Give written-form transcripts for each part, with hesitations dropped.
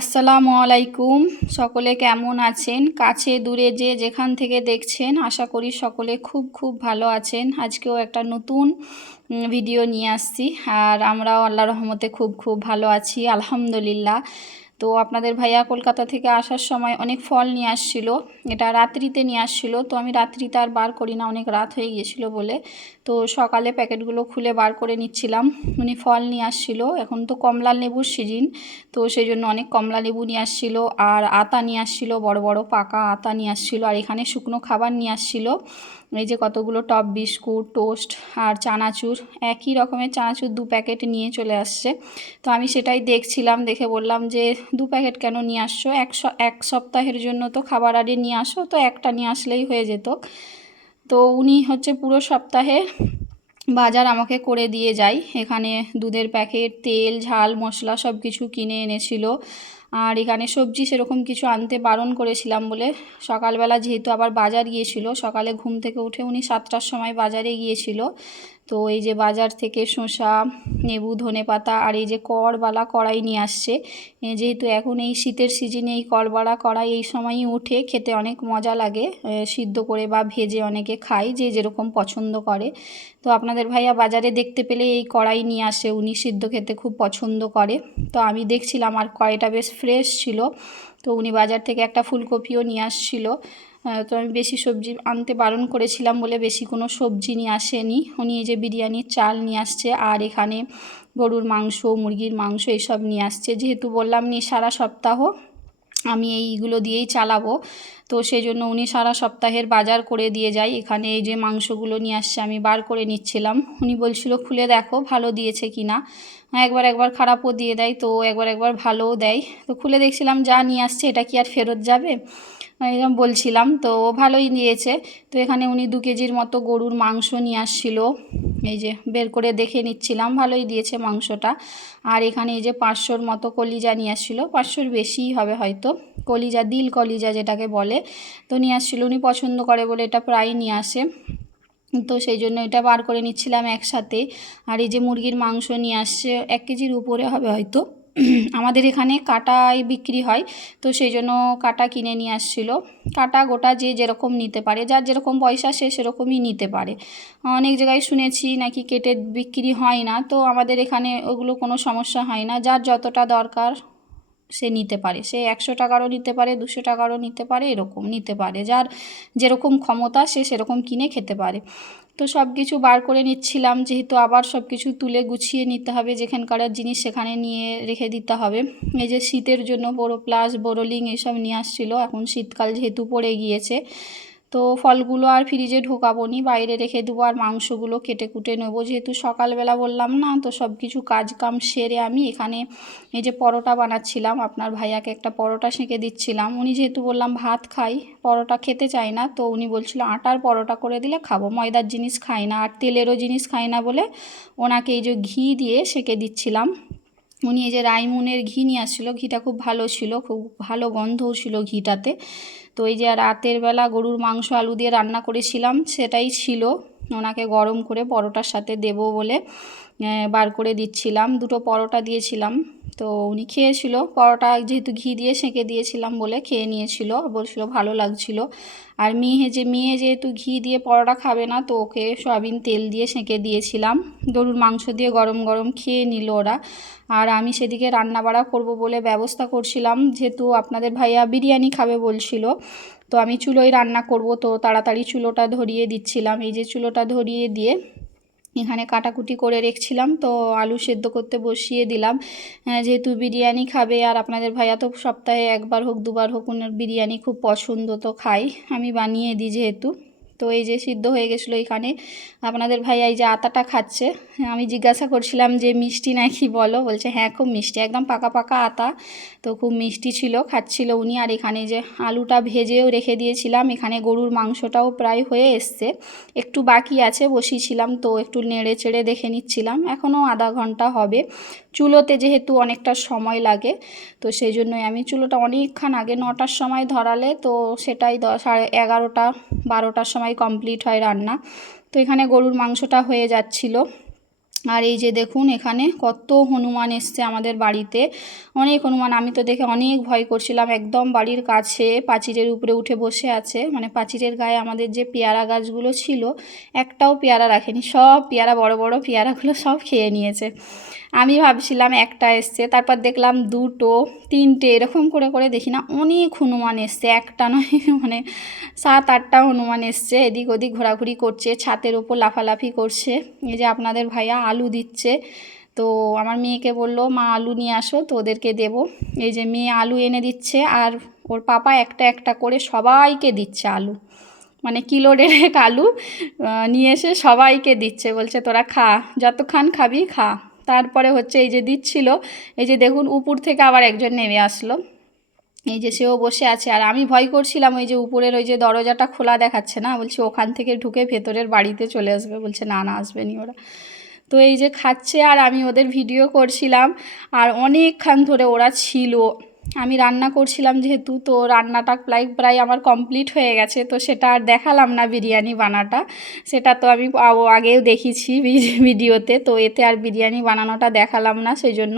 আসসালামু আলাইকুম। সকলে কেমন আছেন? কাছে দূরে যে যেখান থেকে দেখছেন, আশা করি সকলে খুব খুব ভালো আছেন। আজকেও একটা নতুন ভিডিও নিয়ে আসছি, আর আমরাও আল্লাহর রহমতে খুব খুব ভালো আছি, আলহামদুলিল্লাহ। তো আপনাদের ভাইয়া কলকাতা থেকে আসার সময় অনেক ফল নিয়ে আসছিল। এটা রাত্রিতে নিয়ে আসছিল, তো আমি রাত্রিতে আর বার করি না, অনেক রাত হয়ে গিয়েছিল বলে। তো সকালে প্যাকেটগুলো খুলে বার করে নিচ্ছিলাম। উনি ফল নিয়ে আসছিল। এখন তো কমলা লেবুর সিজন, তো সেই জন্য অনেক কমলা লেবু নিয়ে আসছিল, আর আতা নিয়ে আসছিল, বড় বড় পাকা আতা নিয়ে আসছিল, আর এখানে শুকনো খাবার নিয়ে আসছিল। এই যে কতগুলো টপ বিস্কুট, টোস্ট আর চানাচুর, একই রকমের চানাচুর 2 প্যাকেট নিয়ে চলে আসছে। তো আমি সেটাই দেখছিলাম, দেখে বললাম যে 2 প্যাকেট কেন নিয়ে আসছো? এক সপ্তাহের জন্য তো খাবার আরে নিয়ে আসো, তো একটা নিয়ে আসলেই হয়ে যেত। তো উনি হচ্ছে পুরো সপ্তাহে বাজার আমাকে করে দিয়ে যায়। এখানে দুধের প্যাকেট, তেল, ঝাল, মশলা সব কিছু কিনে এনেছিল। আর এখানে সবজি সেরকম কিছু আনতে বারণ করেছিলাম বলে সকালবেলা যেহেতু আবার বাজার গিয়েছিল, সকালে ঘুম থেকে উঠে উনি 7টার সময় বাজারে গিয়েছিল। তো এই যে বাজার থেকে শসা, লেবু, ধনেপাতা আর এই যে করবালা কড়াই নিয়ে আসছে। যেহেতু এখন এই শীতের সিজনে এই করবালা কড়াই এই সময়ই উঠে, খেতে অনেক মজা লাগে। সিদ্ধ করে বা ভেজে অনেকে খায়, যে যেরকম পছন্দ করে। তো আপনাদের ভাইয়া বাজারে দেখতে পেলে এই কড়াই নিয়ে আসে, উনি সিদ্ধ খেতে খুব পছন্দ করে। তো আমি দেখছিলাম, আর কড়াইটা বেশ ফ্রেশ ছিল। তো উনি বাজার থেকে একটা ফুলকপিও নিয়ে আসছিল। তো আমি বেশি সবজি আনতে বারণ করেছিলাম বলে বেশি কোনো সবজি নিয়ে আসেনি। উনি এই যে বিরিয়ানির চাল নিয়ে আসছে, আর এখানে গরুর মাংস, মুরগির মাংস এইসব নিয়ে আসছে। যেহেতু বললাম নি সারা সপ্তাহ আমি এইগুলো দিয়েই চালাবো, তো সেই জন্য উনি সারা সপ্তাহের বাজার করে দিয়ে যায়। এখানে এই যে মাংসগুলো নিয়ে আসছে, আমি বার করে নিচ্ছিলাম। উনি বলছিল খুলে দেখো ভালো দিয়েছে কি না। একবার খারাপও দিয়ে দেয়, তো একবার ভালোও দেয়। তো খুলে দেখছিলাম যা নিয়ে আসছে এটা কি আর ফেরত যাবে, এরকম বলছিলাম। তো ভালোই দিয়েছে। তো এখানে উনি 2 কেজির মতো গরুর মাংস নিয়ে আসছিল। এই যে বের করে দেখে নিচ্ছিলাম, ভালোই দিয়েছে মাংসটা। আর এখানে এই যে 500-র মতো কলিজা নিয়ে আসছিল, 500-র বেশিই হবে হয়তো। কলিজা, দিল কলিজা যেটাকে বলে, তো নিয়ে আসছিল। উনি পছন্দ করে বলে এটা প্রায় নিয়ে আসে, তো সেই জন্য এটা বার করে নিচ্ছিলাম একসাথে। আর এই যে মুরগির মাংস নিয়ে আসছে, 1 কেজির উপরে হবে হয়তো। আমাদের এখানে কাটায় বিক্রি হয়, তো সেই জন্য কাটা কিনে নিয়ে আসছিল। কাটা গোটা যে যেরকম নিতে পারে, যার যেরকম পয়সা সে সেরকমই নিতে পারে। অনেক জায়গায় শুনেছি নাকি কেটে বিক্রি হয় না, তো আমাদের এখানে ওগুলো কোনো সমস্যা হয় না। যার যতটা দরকার সে নিতে পারে, সে 100 টাকারও নিতে পারে, 200 টাকারও নিতে পারে, এরকম নিতে পারে। যার যেরকম ক্ষমতা সে সেরকম কিনে খেতে পারে। তো সব কিছু বার করে নিচ্ছিলাম, যেহেতু আবার সব কিছু তুলে গুছিয়ে নিতে হবে, যেখানকার জিনিস সেখানে নিয়ে রেখে দিতে হবে। এই যে শীতের জন্য বোরো প্লাস, বোরোলিং এসব নিয়ে আসছিলো। এখন শীতকাল যেহেতু পড়ে গিয়েছে, তো ফলগুলো আর ফ্রিজে ঢোকাবো নি, বাইরে রেখে দেবো। আর মাংসগুলো কেটে কুটে নেবো, যেহেতু সকালবেলা বললাম না, তো সব কিছু কাজ কাম সেরে আমি এখানে এই যে পরোটা বানাচ্ছিলাম। আপনার ভাইয়াকে একটা পরোটা সেঁকে দিচ্ছিলাম। উনি যেহেতু বললাম ভাত খাই, পরোটা খেতে চায় না, তো উনি বলছিল আটার পরোটা করে দিলে খাবো, ময়দার জিনিস খাই না আর তেলেরও জিনিস খাই না বলে ওনাকে এই যে ঘি দিয়ে সেঁকে দিচ্ছিলাম। উনি এই যে রাইমুনের ঘি নিয়ে আসছিলো, ঘিটা খুব ভালো ছিল, খুব ভালো গন্ধও ছিল ঘিটাতে। তো এই যে রাতের বেলা গরুর মাংস আলু দিয়ে রান্না করেছিলাম, সেটাই ছিল। ওনাকে গরম করে পরোটার সাথে দেবো বলে বার করে দিচ্ছিলাম। 2টো পরোটা দিয়েছিলাম, তো উনি খেয়েছিল। পরোটা যেহেতু ঘি দিয়ে সেঁকে দিয়েছিলাম বলে খেয়ে নিয়েছিল, বলছিল ভালো লাগছিল। আর মেয়ে যেহেতু ঘি দিয়ে পরোটা খাবে না, তো ওকে সয়াবিন তেল দিয়ে সেঁকে দিয়েছিলাম। গরুর মাংস দিয়ে গরম গরম খেয়ে নিল ওরা। আর আমি সেদিকে রান্না বাড়া করবো বলে ব্যবস্থা করছিলাম, যেহেতু আপনাদের ভাইয়া বিরিয়ানি খাবে বলছিল, তো আমি চুলোয় রান্না করব, তো তাড়াতাড়ি চুলোটা ধরিয়ে দিচ্ছিলাম। এই যে চুলোটা ধরিয়ে দিয়ে এখানে কাটাকুটি করে রেখেছিলাম, তো আলু সেদ্ধ করতে বসিয়ে দিলাম। যেহেতু বিরিয়ানি খাবে, আর আপনাদের ভাইয়া তো সপ্তাহে 1বার হোক 2বার হোক ওনার বিরিয়ানি খুব পছন্দ, তো খাই, আমি বানিয়ে দিই যেহেতু। তো এই যে সিদ্ধ হয়ে গেছিলো এখানে। আপনাদের ভাইয়া এই যে আতাটা খাচ্ছে। আমি জিজ্ঞাসা করছিলাম যে মিষ্টি নাকি বলো, বলছে হ্যাঁ খুব মিষ্টি, একদম পাকা পাকা আতা, তো খুব মিষ্টি ছিল, খাচ্ছিল উনি। আর এখানে যে আলুটা ভেজেও রেখে দিয়েছিলাম, এখানে গরুর মাংসটাও প্রায় হয়ে এসছে, একটু বাকি আছে, বসিয়েছিলাম, তো একটু নেড়ে চেড়ে দেখে নিচ্ছিলাম, এখনও আধা ঘন্টা হবে। চুলোতে যেহেতু অনেকটা সময় লাগে, তো সেই জন্যই আমি চুলোটা অনেকক্ষণ আগে 9টার সময় ধরালে, তো সেটাই 11:30 12টার সময় কমপ্লিট হয় রান্না। তো এখানে গরুর মাংসটা হয়ে যাচ্ছিলো। আর এই যে দেখুন এখানে কত হনুমান এসছে আমাদের বাড়িতে, অনেক হনুমান। আমি তো দেখে অনেক ভয় করছিলাম। একদম বাড়ির কাছে প্রাচীরের উপরে উঠে বসে আছে, মানে প্রাচীরের গায়ে আমাদের যে পেয়ারা গাছগুলো ছিল একটাও পেয়ারা রাখেনি, সব পেয়ারা বড় বড় পেয়ারাগুলো সব খেয়ে নিয়েছে। আমি ভাবছিলাম একটা এসছে, তারপর দেখলাম দুটো, তিনটে, এরকম করে করে দেখি না অনেক হনুমান এসছে, একটা নয় মানে 7-8টা হনুমান এসছে। এদিক ওদিক ঘোরাঘুরি করছে, ছাদের ওপর লাফালাফি করছে। এই যে আপনাদের ভাইয়া আলু দিচ্ছে, তো আমার মেয়েকে বললো মা আলু নিয়ে আসো, তো ওদেরকে দেবো। এই যে মেয়ে আলু এনে দিচ্ছে, আর ওর পাপা একটা একটা করে সবাইকে দিচ্ছে আলু, মানে কিলো ডেরেক আলু নিয়ে এসে সবাইকে দিচ্ছে, বলছে তোরা খা, যতক্ষণ খাবি খা। তারপরে হচ্ছে এই যে দিচ্ছিল, এই যে দেখুন উপর থেকে আবার একজন নেমে আসলো, এই যে সেও বসে আছে। আর আমি ভয় করছিলাম ওই যে উপরের ওই যে দরজাটা খোলা দেখাচ্ছে না, বলছি ওখান থেকে ঢুকে ভেতরের বাড়িতে চলে আসবে, বলছে না না আসবে নি ওরা। তো এই যে খাচ্ছে আর আমি ওদের ভিডিও করছিলাম, আর অনেকক্ষণ ধরে ওরা ছিল। আমি রান্না করছিলাম যেহেতু, তো রান্নাটা প্রায় প্রায় আমার কমপ্লিট হয়ে গেছে, তো সেটা আর দেখালাম না বিরিয়ানি বানাটা, সেটা তো আমি আগেও দেখেছি ভিডিওতে, তো এতে আর বিরিয়ানি বানানোটা দেখালাম না সেই জন্য।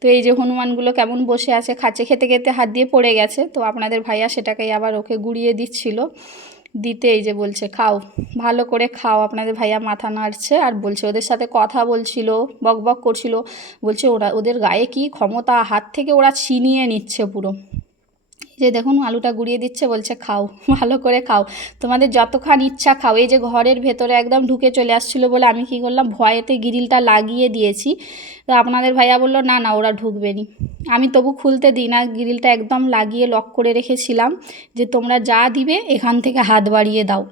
তো এই যে হনুমানগুলো কেমন বসে আছে খাচ্ছে, খেতে খেতে হাত দিয়ে পড়ে গেছে, তো আপনাদের ভাইয়া সেটাকেই আবার ওকে গুড়িয়ে দিচ্ছিল, দিতে এই যে বলছে খাও, ভালো করে খাও। আপনাদের ভাইয়া মাথা নাড়ছে আর বলছে, ওদের সাথে কথা বলছিল, বক বক করছিল, বলছে ওরা ওদের গায়ে কি ক্ষমতা, হাত থেকে ওরা ছিনিয়ে নিচ্ছে পুরো। এই যে দেখুন আলুটা গুঁড়িয়ে দিচ্ছে, বলছে খাও, ভালো করে খাও, তোমাদের যতক্ষণ ইচ্ছা খাও। এই যে ঘরের ভেতরে একদম ঢুকে চলে আসছিলো বলে আমি কি করলাম, ভয়েতে গ্রিলটা লাগিয়ে দিয়েছি। তো আপনাদের ভাইয়া বললো না না ওরা ঢুকবে নি, আমি তবু খুলতে দিই না, গ্রিলটা একদম লাগিয়ে লক করে রেখেছিলাম, যে তোমরা যা দিবে এখান থেকে হাত বাড়িয়ে দাও,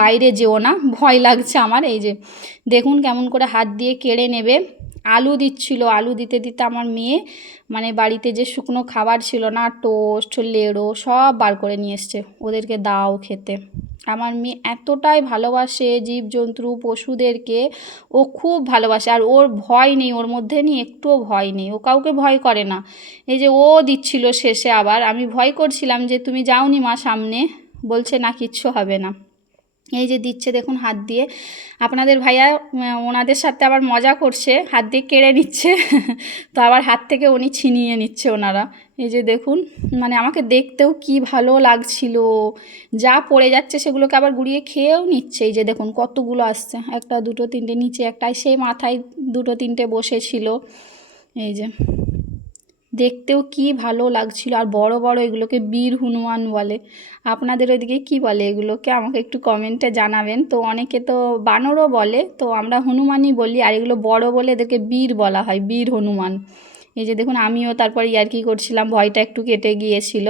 বাইরে যেও না, ভয় লাগছে আমার। এই যে দেখুন কেমন করে হাত দিয়ে কেড়ে নেবে। আলু দিচ্ছিল, আলু দিতে দিতে আমার মেয়ে মানে বাড়িতে যে শুকনো খাবার ছিল না, টোস্ট, লেড়ো সব বার করে নিয়ে এসছে, ওদেরকে দাও খেতে। আমার মেয়ে এতটাই ভালোবাসে জীবজন্তু পশুদেরকে, ও খুব ভালোবাসে, আর ওর ভয় নেই, ওর মধ্যে নেই একটুও ভয় নেই, ও কাউকে ভয় করে না। এই যে ও দিচ্ছিল শেষে, আবার আমি ভয় করছিলাম যে তুমি যাওনি মা সামনে, বলছে না কিচ্ছু হবে না। এই যে দিচ্ছে দেখুন হাত দিয়ে, আপনাদের ভাইয়া ওনাদের সাথে আবার মজা করছে, হাত দিয়ে কেড়ে নিচ্ছে তো আবার হাত থেকে উনি ছিনিয়ে নিচ্ছে ওনারা। এই যে দেখুন, মানে আমাকে দেখতেও কি ভালো লাগছিল, যা পড়ে যাচ্ছে সেগুলোকে আবার গুড়িয়ে খেয়েও নিচ্ছে। এই যে দেখুন কতগুলো আসছে, একটা দুটো তিনটে, নিচে একটা, সেই মাথায় দুটো তিনটে বসেছিল। এই যে দেখতেও কি ভালো লাগছিল, আর বড় বড় এগুলোকে বীর হনুমান বলে। আপনাদের ওইদিকে কি বলে এগুলোকে আমাকে একটু কমেন্টে জানাবেন। তো অনেকে তো বানরও বলে, তো আমরা হনুমানই বলি, আর এগুলো বড় বলে এদেরকে বীর বলা হয়, বীর হনুমান। এই যে দেখুন আমিও তারপর ইয়ার্কি করছিলাম, ভয়টা একটু কেটে গিয়েছিল।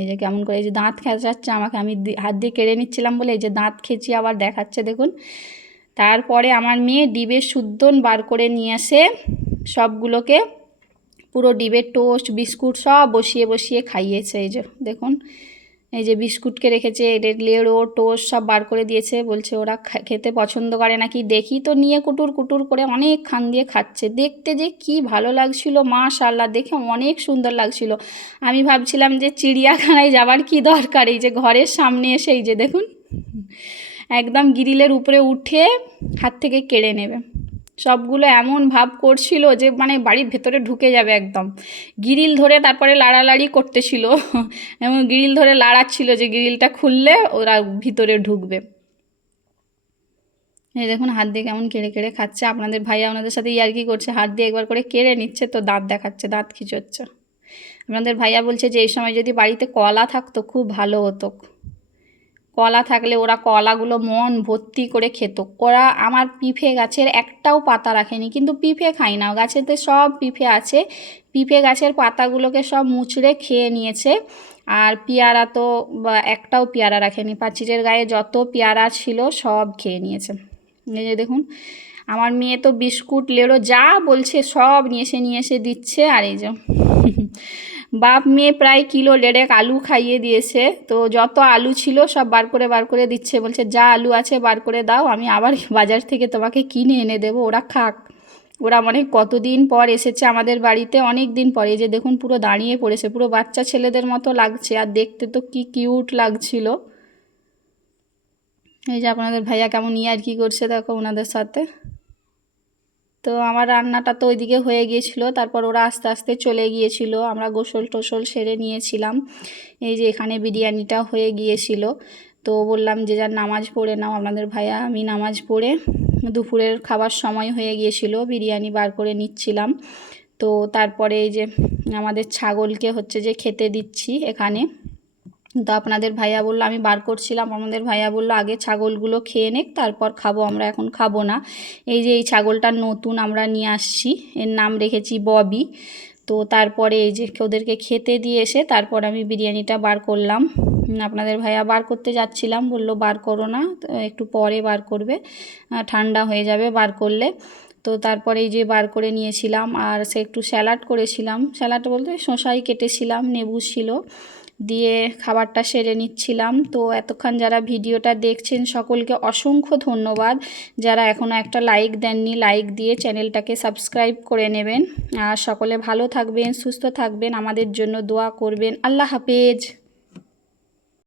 এই যে কেমন করে এই যে দাঁত খেঁচাচ্ছে আমাকে, আমি হাত দিয়ে কেড়ে নিচ্ছিলাম বলে এই যে দাঁত খেঁচিয়ে আবার দেখাচ্ছে দেখুন। তারপরে আমার মেয়ে ডিবের সুদ্দন বার করে নিয়ে আসে, সবগুলোকে পুরো ডিবের টোস্ট বিস্কুট সব বসিয়ে বসিয়ে খাইয়েছে। এই যে দেখুন, এই যে বিস্কুটকে রেখেছে, লেড়ো টোস্ট সব বার করে দিয়েছে, বলছে ওরা খেতে পছন্দ করে নাকি দেখি, তো নিয়ে কুটুর কুটুর করে অনেক খান দিয়ে খাচ্ছে। দেখতে যে কি ভালো লাগছিল, মাশাআল্লাহ, দেখে অনেক সুন্দর লাগছিল। আমি ভাবছিলাম যে চিড়িয়াখানায় যাবার কি দরকার, এই যে ঘরের সামনে এসে এই যে দেখুন একদম গ্রিলের উপরে উঠে হাত থেকে কেড়ে নেবে। সবগুলো এমন ভাব করছিল যে মানে বাড়ির ভেতরে ঢুকে যাবে একদম, গ্রিল ধরে তারপরে লাড়ালাড়ি করতেছিল এবং গ্রিল ধরে লাড়াচ্ছিল যে গ্রিলটা খুললে ওরা ভিতরে ঢুকবে। এই দেখুন হাত দিয়ে কেমন কেড়ে কেড়ে খাচ্ছে, আপনাদের ভাইয়া ওনাদের সাথে ইয়ার্কি করছে, হাত দিয়ে একবার করে কেড়ে নিচ্ছে, তো দাঁত দেখাচ্ছে, দাঁত খিচোচ্ছে। আপনাদের ভাইয়া বলছে যে এই সময় যদি বাড়িতে কলা থাকতো খুব ভালো হতো, কলা থাকলে ওরা কলাগুলো মন ভর্তি করে খেত। ওরা আমার পিঁপে গাছের একটাও পাতা রাখেনি, কিন্তু পিঁপে খাই না, গাছেতে সব পিঁপে আছে, পিঁপে গাছের পাতাগুলোকে সব মুচড়ে খেয়ে নিয়েছে। আর পেয়ারা তো একটাও পেয়ারা রাখেনি, প্রাচীরের গায়ে যত পেয়ারা ছিল সব খেয়ে নিয়েছে। এই যে দেখুন আমার মেয়ে তো বিস্কুট লেড়ো যা বলছে সব নিয়ে এসে দিচ্ছে। আর এই যে বাপ মেয়ে প্রায় কিলো দেড়েক আলু খাইয়ে দিয়েছে, তো যত আলু ছিল সব বার করে দিচ্ছে, বলছে যা আলু আছে বার করে দাও, আমি আবার বাজার থেকে তোমাকে কিনে এনে দেবো, ওরা খাক। ওরা মানে কতদিন পর এসেছে আমাদের বাড়িতে, অনেক দিন পরে। যে দেখুন পুরো দাঁড়িয়ে পড়েছে, পুরো বাচ্চা ছেলেদের মতো লাগছে, আর দেখতে তো কি কিউট লাগছিল। এই যে আপনাদের ভাইয়া কেমন ইয়ার্কি করছে দেখো ওনাদের সাথে। তো আমার রান্নাটা তো ওইদিকে হয়ে গিয়েছিল, তারপর ওরা আস্তে আস্তে চলে গিয়েছিল, আমরা গোসল টোসল সেরে নিয়েছিলাম। এই যে এখানে বিরিয়ানিটা হয়ে গিয়েছিল। তো বললাম যে যার নামাজ পড়ে নাও, আপনাদের ভাইয়া আমি নামাজ পড়ে দুপুরের খাবার সময় হয়ে গিয়েছিল, বিরিয়ানি বার করে নিচ্ছিলাম। তো তারপরে এই যে আমাদের ছাগলকে হচ্ছে যে খেতে দিচ্ছি এখানে। তো আপনাদের ভাইয়া বললো, আমি বার করছিলাম, আমাদের ভাইয়া বললো আগে ছাগলগুলো খেয়ে নেক তারপর খাবো, আমরা এখন খাবো না। এই যে এই ছাগলটা নতুন আমরা নিয়ে আসছি, এর নাম রেখেছি ববি। তো তারপরে এই যে ওদেরকে খেতে দিয়ে এসে তারপর আমি বিরিয়ানিটা বার করলাম। আপনাদের ভাইয়া বার করতে যাচ্ছিলাম, বললো বার করো না, একটু পরে বার করবে, ঠান্ডা হয়ে যাবে বার করলে। তো তারপরে এই যে বার করে নিয়েছিলাম, আর সে একটু স্যালাড করেছিলাম, স্যালাড বলতে শসাই কেটেছিলাম, লেবু ছিল, দিয়ে খাবারটা সেরে নিচ্ছিলাম। তো এতক্ষণ যারা ভিডিওটা দেখছেন সকলকে অসংখ্য ধন্যবাদ। যারা এখনও একটা লাইক দেননি, লাইক দিয়ে চ্যানেলটাকে সাবস্ক্রাইব করে নেবেন। আর সকলে ভালো থাকবেন, সুস্থ থাকবেন, আমাদের জন্য দোয়া করবেন। আল্লাহ হাফেজ।